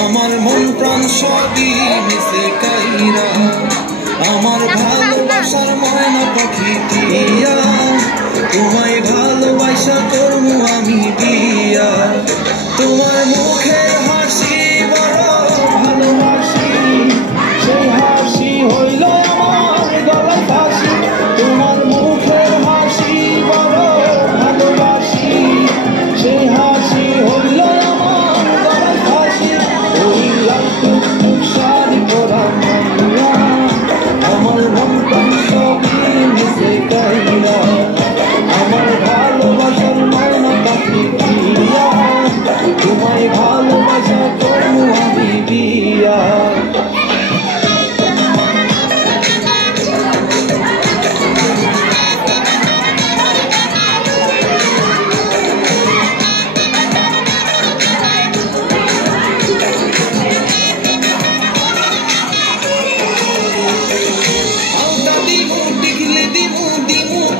আমার মন প্রাণ সবই মিশে কাইরা আমার ভালোবাসার ময়না পাখি দিয়া তোমায় ভালোবাসা করবো আমি দিয়া তোমার মুখের হাসি বড় ভালোবাসি সেই হাসি হইল আমার গলায় ফাঁসি তোমার মুখের হাসি বড় ভালোবাসি সেই হাসি হইল তোমায় ভালোবাসা করবো আমি দিয়া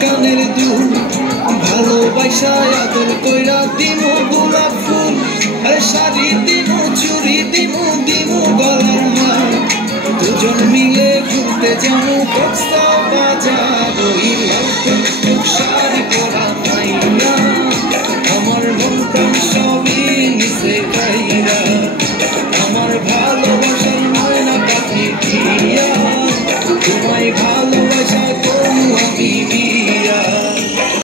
কানের দুল ভালোবাসা আদর কইরা দিমু গোলাপ ফুল শাড়ি দিমু চুড়ি দিমু দিমু গলার মাল দুজন মিলে ঘুরতে যাবো কক্সবাজার ওই লাল টুকটুক শাড়ি পরা মাইয়া আমার মন প্রাণ সবই